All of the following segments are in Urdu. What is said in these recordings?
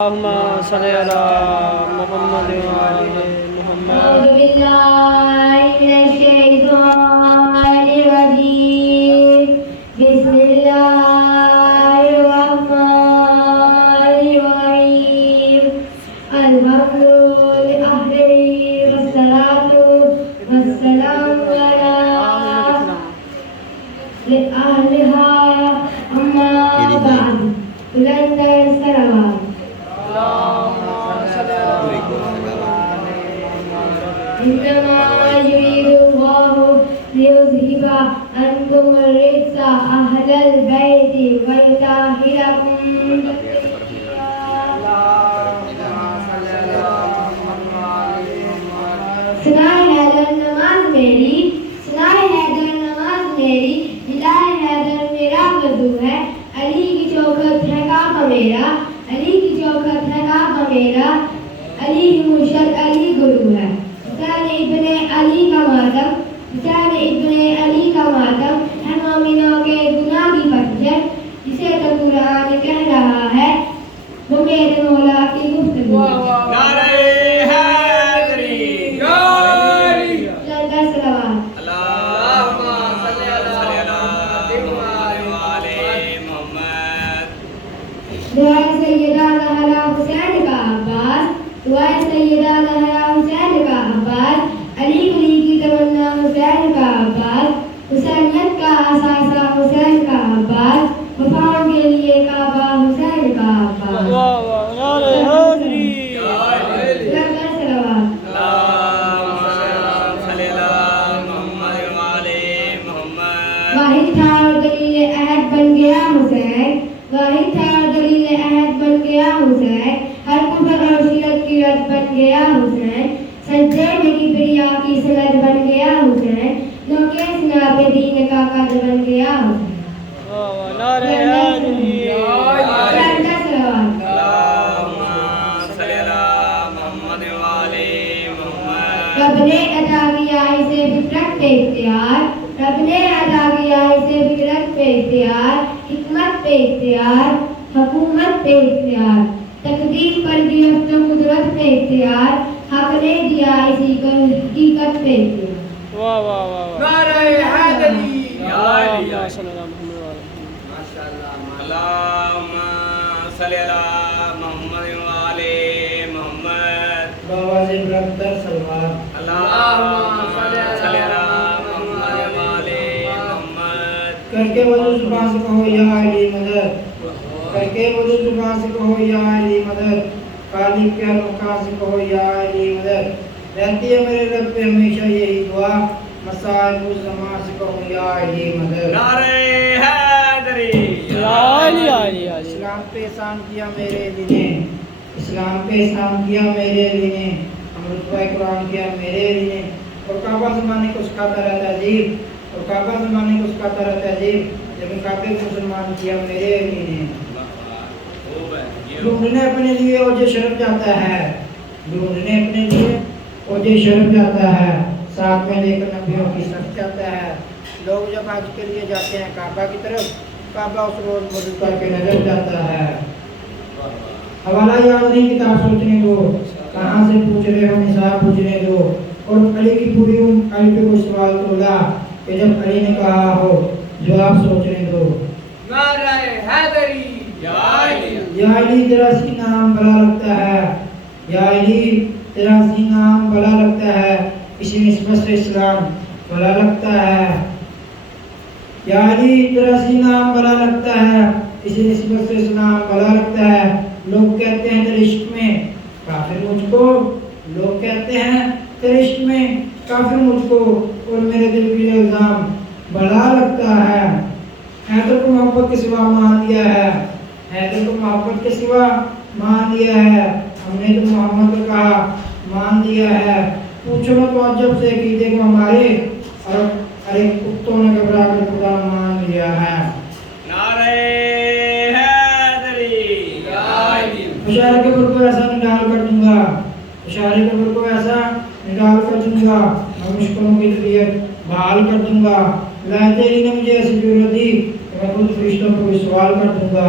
اللهم صل على محمد وعلى محمد. أعوذ بالله من الشيطان الرجيم. بسم الله الرحمن الرحيم. الحمد لله والصلاة والسلام على أهلها أما بعد. بلند الصلوات. إنما يريد الله ليذهب عنكم الرجس أهل البيت ويطهركم تطهيرا. سنائے حیدر نماز میری، سنائے حیدر نماز میری، دلائے حیدر میرا وضو ہے، علی کی چوکھٹ ہے کعبہ میرا، علی کی چوکھٹ ہے کعبہ میرا، علی ہی مرشد علی گرو ہے، حسین ابن علی کا ماتم، حسین ابن علی کا ماتم ہے مومنوں کے گناہ کی پتجھڑ، جسے تو قرآن کہہ رہا ہے وہ میرے مولا کی گفتگو ہے. نعرہ حیدری لندن صلوات. اللہم صلی علی محمد. دعائے سیدہ زہرا حسین کا عباس، دعائے سیدہ زہرا حسین کا عباس، علی گلی کی تمنا حسین کا عباس، حسینیت کا اثاثہ حسین کا عباس، وفاؤں کے لیے کعبہ حسین کا عباس. نعرہ حیدری. لندن صلوات. اللہم صلی علی محمد وعلی محمد. واحد تھا اور دلیل عہد بن گیا حسین، واحد تھا اور دلیل عہد بن گیا حسین، ہر کفر اور شرک کی رد بن گیا حسین، سجدے میں کبریا کی سند بن گیا حسین، نوکے سنا پہ دین کا قد بن گیا حسین. نعرہ حیدری. لندن صلوات. اللہم صلی علی محمد وعلی محمد. رب نے عطا کیا اسے فطرت پہ اختیار، رب نے عطا کیا اسے فطرت پہ اختیار، حکمت پہ اختیار، حکومت پہ اختیار، تقدیر پر گرفت و قدرت پہ اختیار، حق نے دیا اسی کو حقیقت پہ اختیار. واہ واہ واہ. نعرہ حیدری. اللهم صل على محمد وعلى محمد. اللہم صلی علی محمد وعلی محمد. بوازِ برکتر سلوات. اللہم صلی علی محمد وعلی محمد. کر کے وضو زبان سے کہو یا علی مدد، کر کے وضو زبان سے کہو یا علی مدد، خالق کے مقام سے کہو یا علی مدد. رہتی ہے میرے رب پہ ہمیشہ یہی دعا، مصائب الزمان سے کہو یا علی مدد. نعرہ حیدری. علی علی علی. اسلام پہ احسان کیا میرے دل نے، اسلام پہ احسان کیا میرے دل نے، رتبہ قرآن کیا میرے دل نے، اور کعبہ زمانے کو سکھاتا رہتا ہے عجیب، اور کعبہ زمانے کو سکھاتا رہتا ہے عجیب، لیکن کعبے کو مسلمان کیا میرے دل نے. ڈھونڈنے اپنے لیے اوجے شرف جاتا ہے، ڈھونڈنے اپنے لیے اوجے شرف جاتا ہے، ساتھ میں لے کر نبیوں کی صف جاتا ہے. لوگ جب حج کے لیے جاتے ہیں کعبہ کی طرف، کعبہ اس روز وضو کر کے نظر جاتا ہے. حوالہ یاد نہیں کتاب سوچنے دو، کہاں سے پوچھ رہے ہو نصاب پوچھنے دو. اور علی کی پوری علی پہ کوئی سوال تولا کہ جب علی نے کہا ہو جواب سوچنے دو. نعرہ حیدری. یا علی تیرا سی نام بلا لگتا ہے، یا علی تیرا سی نام بلا لگتا ہے، اسی نسبت سے اسلام بلا لگتا ہے. یا علی تیرا سی نام بلا لگتا ہے، اسی نسبت سے اسلام بلا لگتا ہے. لوگ کہتے ہیں تیرے عشق میں کافر مجھ کو، لوگ کہتے ہیں تیرے عشق میں کافر مجھ کو، اور میرے دل کی الزام بلا لگتا ہے. حیدر کو محبت کے سوا مان دیا ہے، حیدر کو محبت کے سوا مان دیا ہے، ہم نے تو محمد کو کہا مان دیا ہے. پوچھو نہ تو عجب سے عقیدے کو ہمارے، اور ارے کتوں نے گھبرا کر خدا مان لیا ہے. نعرہ حیدری. اشارے کے اوپر کو ایسا نڈال کر دوں گا، اشارے کے اوپر کو ایسا نڈال کر دوں گا، میں مشکلوں کی طبیعت بحال کر دوں گا. اللہ نے مجھے ایسی ضرورت دی کہ میں خود فرشتوں کو سوال کر دوں گا.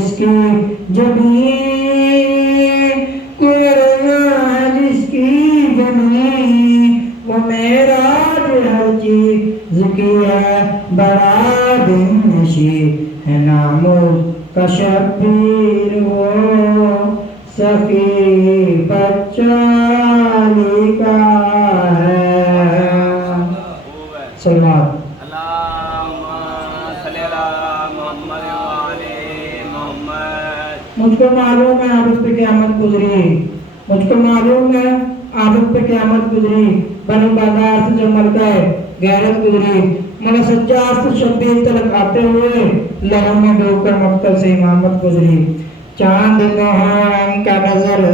جس کی جبیں کوئی رونا ہے جس کی جبیں وہ معراج ہر چیز کی ہے بڑا دن نشی ہے نام کا شبیر وہ سخی بچہ علی کا ہے سلوات مجھ کو معلوم ہے عادت پہ قیامت گزری مجھ کو معلوم ہے عادت پہ قیامت گزری بنو بازار سے جو مر گئے غیرت گزری مگر سجاد سے شبیر تلک آتے ہوئے لہو میں ڈوب کر مقتل سے امامت گزری چاند نہان کا نظر